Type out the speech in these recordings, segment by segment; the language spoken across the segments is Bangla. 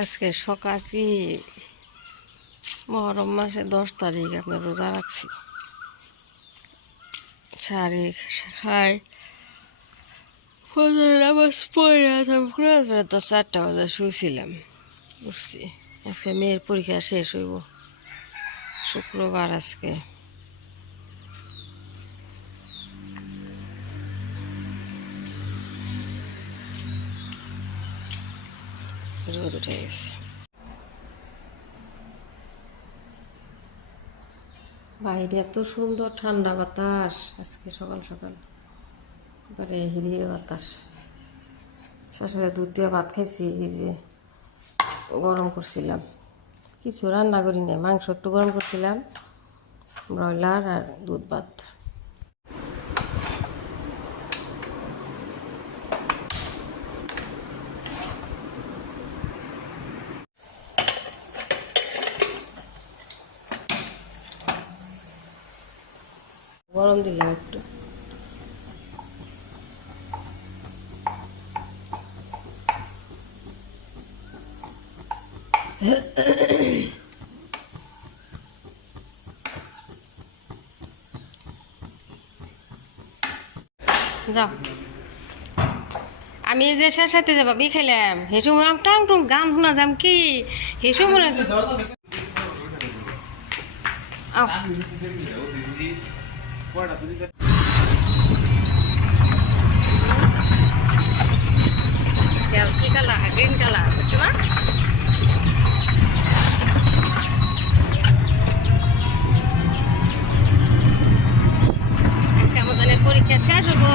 আজকে সকাশি মহরম মাসে 10 তারিখ আপনার রোজা রাখছি। শাড়ি খাই নামাজ পড়ে তো 4টা বাজে শুয়েছিলাম, উঠছি। আজকে মেয়ের পরীক্ষা শেষ হইব, শুক্রবার আজকে। রোদ উঠে গেছে। বাইরে এত সুন্দর ঠান্ডা বাতাস আজকে সকাল সকাল, এবারে হিরে হিরে বাতাস। শাশুড়ি দুধ দিয়ে ভাত খাইছি, এই যে গরম করছিলাম, কিছু রান্না করি না, মাংস একটু গরম করছিলাম, ব্রয়লার আর দুধ ভাত। গরম দিলাম একটু। যাও, আমি যে শেষাতে যাবা বি খাইলাম, হে সময় টাং টুং গান শোনা যাম কি, হে সময় মনে আছে। কি কালার? গ্রিন কালার, বুঝছো না? আজকে আমাদের পরীক্ষা শেষ হবো,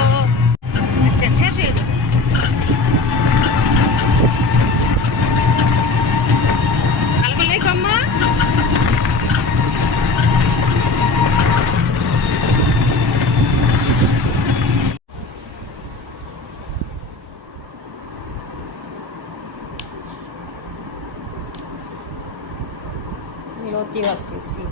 আজকে শেষ হয়ে যাবে। কালকে লেখো আম্মা। লতি বাজতেছি।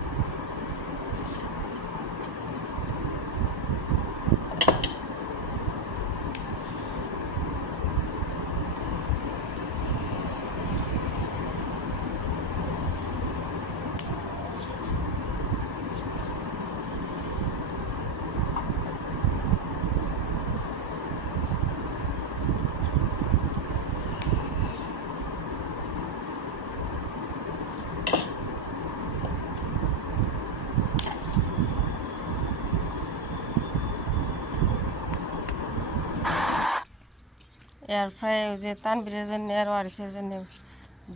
এয়ার ফ্রাই যে তানবীরের জন্য আর ওয়ারিসের জন্য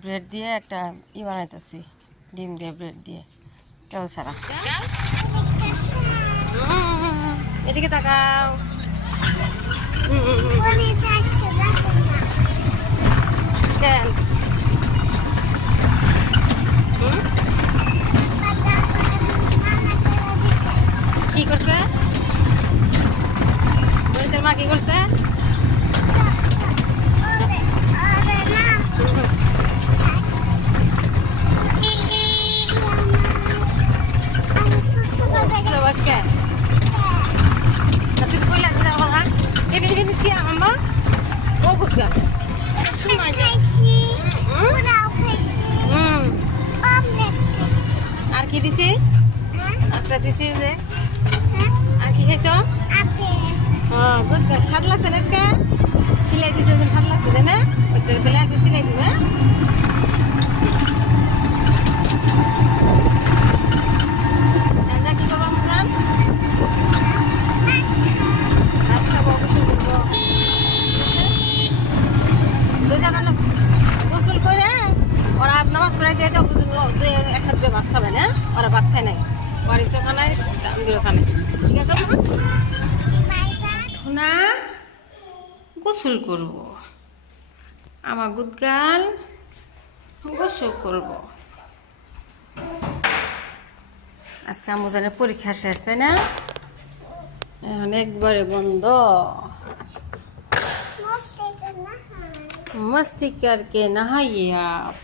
ব্রেড দিয়ে একটা বানাইতেছি, ডিম দিয়ে ব্রেড দিয়ে, তেল ছাড়া। এদিকে তাকাও। কেন? কি করছে তোর মা? কি করছে? আর কি দিছি? একটা দিছি যে, আর কি খাইছ? স্বাদ লাগছে না? আজকে সিলাই দিছে, স্বাদ লাগছে তাই না? তাহলে আজকে সিলাই দিবে। কি করবো বুঝান? ভাত খাবো, গোসল করবো। গোসল করে ওরা নামাজ পড়াই দিয়ে একসাথে ভাত খাবে না, ওরা ভাত খায় নাই, বাড়িতে খানায় আমিও খানাই, ঠিক আছে না? গোসল করব, আমার গুদগাল গোসল করব। আজকে আমাদের পরীক্ষা শেষ, তাই না? এখন একবারে বন্ধ, मस्ती करके नहाइए आप।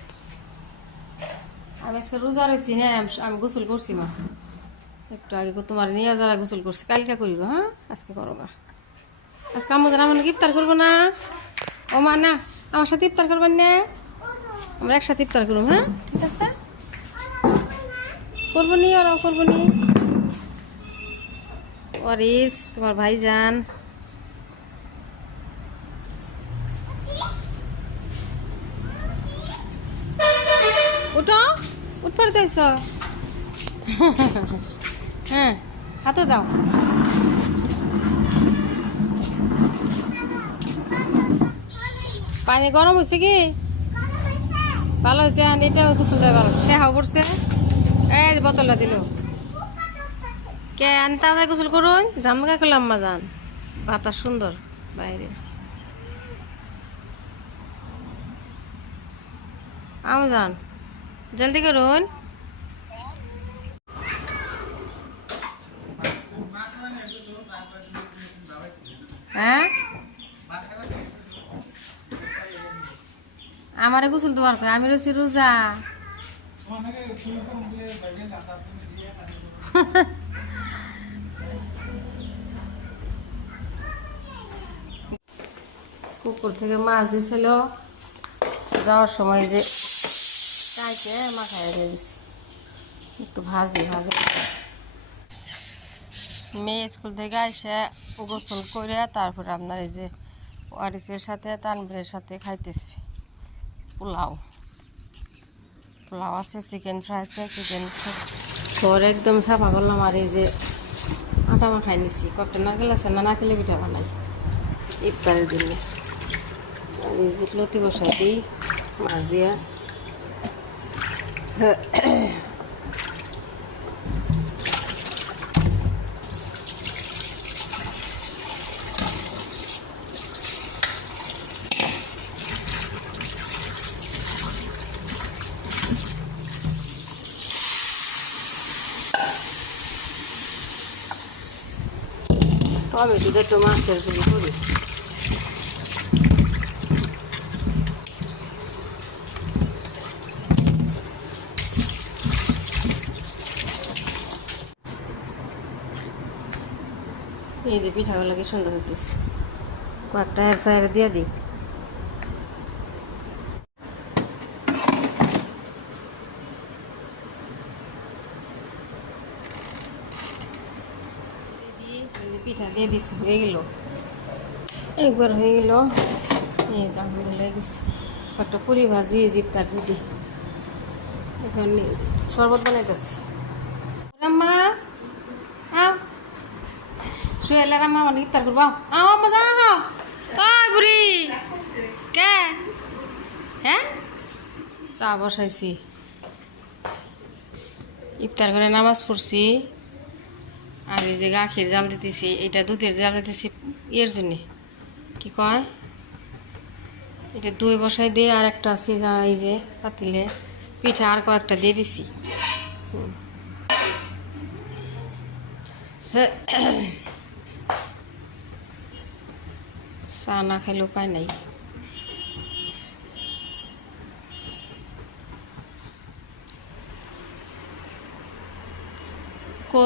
আমি আজকে রোজা রয়েছি না, আমি গোসল করছি মা একটু আগে, তোমার নিয়ে যারা গোসল করছি, কালকে করিব। হ্যাঁ, আজকে করো না। আজকে আমাদের আমার ইফতার করবো না? ও মা না, আমার সাথে ইফতার করবেন না? আমরা একসাথে ইফতার করুম। হ্যাঁ ঠিক আছে, করবো নি, ওরাও করবো নি। ওয়ারিস তোমার ভাইজান, উঠো, উঠতে পারতেছ? হ্যাঁ, হাতে দাও। পানি গরম হয়েছে কি? ভালো হয়েছে, এটা গোসল দেওয়া ভালো। সে হাও পড়ছে, এই বোতলটা দিল কে আনতে আমাদের গোসল করুন। জামগা করলাম মা যান, বাতাস সুন্দর বাইরে। আম যান জলদি করুন। হ্যাঁ, আমারে গোসল দেওয়ার কয়, আমি রয়েছি রোজা। পুকুর থেকে মাছ দিছিল, যাওয়ার সময় যে চাইতে মাথায় দিয়ে দিছি, একটু ভাজি ভাজি। মেয়ে স্কুল থেকে এসে গোসল করে তারপরে আপনার এই যে ওয়ারিসের সাথে তানভীরের সাথে খাইতেছি পোলাও। পোলাও আছে, চিকেন ফ্রাই আছে, চিকেন ঘর একদম সাফা করলাম। আর এই যে আটা মাখাই নিছি, কয়েকটা নারকেল আছে না, নারকেলে পিঠা বানাই ইফতারের জন্য। আর এই যে লতি বসাই দিই মাছ দিয়া। টমেটো দিয়ে একটু মাছের ঝোল করি। এই যে পিঠাগুলো কি সুন্দর হইতেছে, কয়েকটা এয়ার ফ্রায়ারে দিয়ে দিই। পিঠা দিয়ে দিছি, হয়ে গেল, একবার হয়ে গেল। এই যে আলহামদুলিল্লাহ হয়ে গেছে। একটা পুরি ভাজি জিপটা দিদি এখন শরবত বানাইতেছি। রাম্মা আও, শুয়ে রাম্মা মানে ইফতার করবো। আও আম্মা যাও, ওই বুড়ি কে? হ্যাঁ, চা বসাইছি, ইফতার করে নামাজ পড়ছি। আর এই যে গাখির জাল দিতেছি, এটা দুধের জাল দিতেছি এর জন্যে, কি কয় এটা দই বসাই দিয়ে। আর একটা আছে এই যে পাতিলে পিঠা আর কয়েকটা দিয়ে দিছি। চা না খাইলে উপায় নাই। কো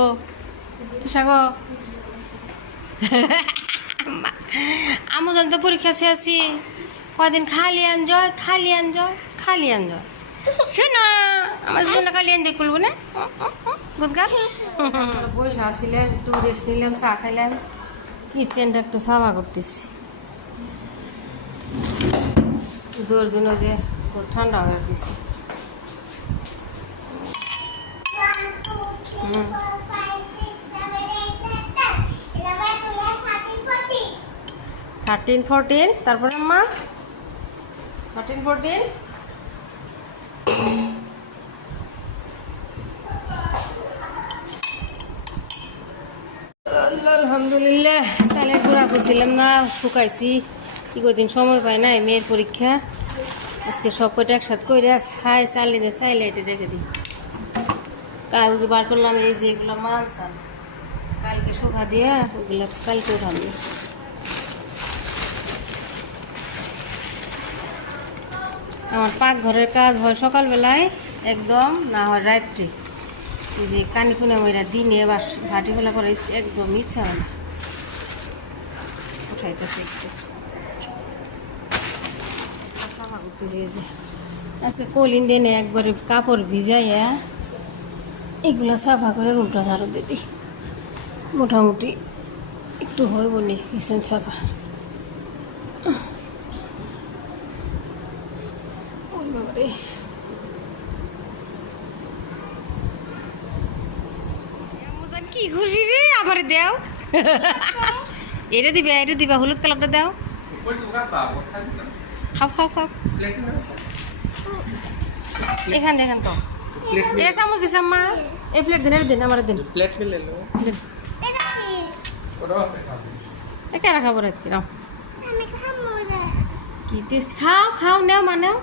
সাগো আমু জান তো পরীক্ষা শেষই, কদিন খালি এনজয়, খালি এনজয়, খালি এনজয়। শোনা আমার শোনা খালি এনজয় করবো না গুদগা। বসে আসছিলাম, একটু রেস্ট নিলাম, চা খাইলাম, কিচেনটা একটু সাফা করতেছি। দুটোর জন্য যে ঠান্ডা হয়ে দিছি। 13, 14, তারপরে মা 13, 14। আলহামদুলিল্লাহ, চালের গুঁড়া করছিলাম না, শুকাইছি। কি কদিন সময় পাই না, মেয়ের পরীক্ষা। আজকে সব কয়টা একসাথে করে খাই, চালিয়ে দিয়ে চাইলে এটা রেখে দিই। কাগজ বার করলাম, এই যে এগুলো মাছ কালকে শুকা দিয়ে ওগুলো কালকে উঠানো। আমার পাকঘরের কাজ হয় সকালবেলায় একদম, না হয় রাত্রে। এই যে কানিকুনা ময়রা দিনে বা ভাটি ফেলা করে একদম ইচ্ছা হয় না, উঠাইতেছে একটু সাফা করতেছি। এই যে আজকে কলিন দিয়ে নে একবারে কাপড় ভিজাইয়া এগুলা সাফা করে উল্টা ঝাড়ু দিয়ে দিই, মোটামুটি একটু হয় বলি কিচেন সাফা। ওরে বাবারে, কি খুশি রে, আবার দেও এটা দিবা হলুদ কালারটা দাও, খাও খাও খাও, এখান দেখেন তো এ চামচ দিছে মা, এই প্লেট দিন, দিন আমার দিন प्लेट में ले लो দিন, थोड़ा सा खा दो এ কেন খাবো রাত কি টেস্ট, খাও খাও নেও মা নেও।